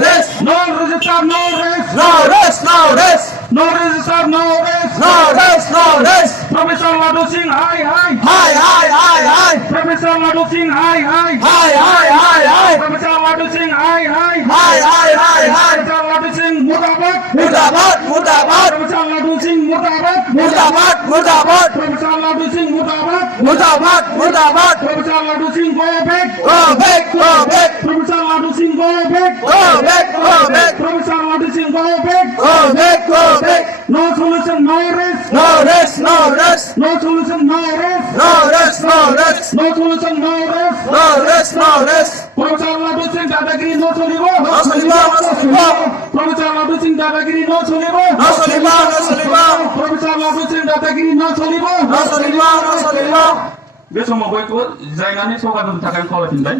rest, no register, no rest, no rest, no rest, no register, no rest, no rest, no rest. Professor Laddu Singh, hi, hi, Hi, hi, hi, hi, Professor Laddu Singh, hi, hi, hi, hi, hi, hi, Professor Laddu Singh, hi, hi, hi, hi, hi, hi. Professor Laddu Singh, murdabad, Murdabad, murdabad, Professor Laddu Singh, murdabad, murdabad, murdabad, Professor Laddu Singh, murdabad, murdabad, murdabad. Professor Laddu Singh, go back, Go back, go back, Professor Laddu Singh, go back, go back, go back, Professor Laddu Singh, go back, go back, go back. no solution, no rest, No rest, no rest, no solution, no rest, no rest, no rest, no solution, no rest, no rest, no rest. Professor Laddu Singh, দাদাগিরি no চলিব, No চলিব, no চলিব, Professor Laddu Singh, দাদাগিরি no চলিব, no চলিব, no চলিব, Professor Laddu Singh, দাদাগিরি no চলিব, no চলিব, no চলিব। बे समाव बयखौबो जायगानि सौगादों थाखाय खावलायफिनबाय।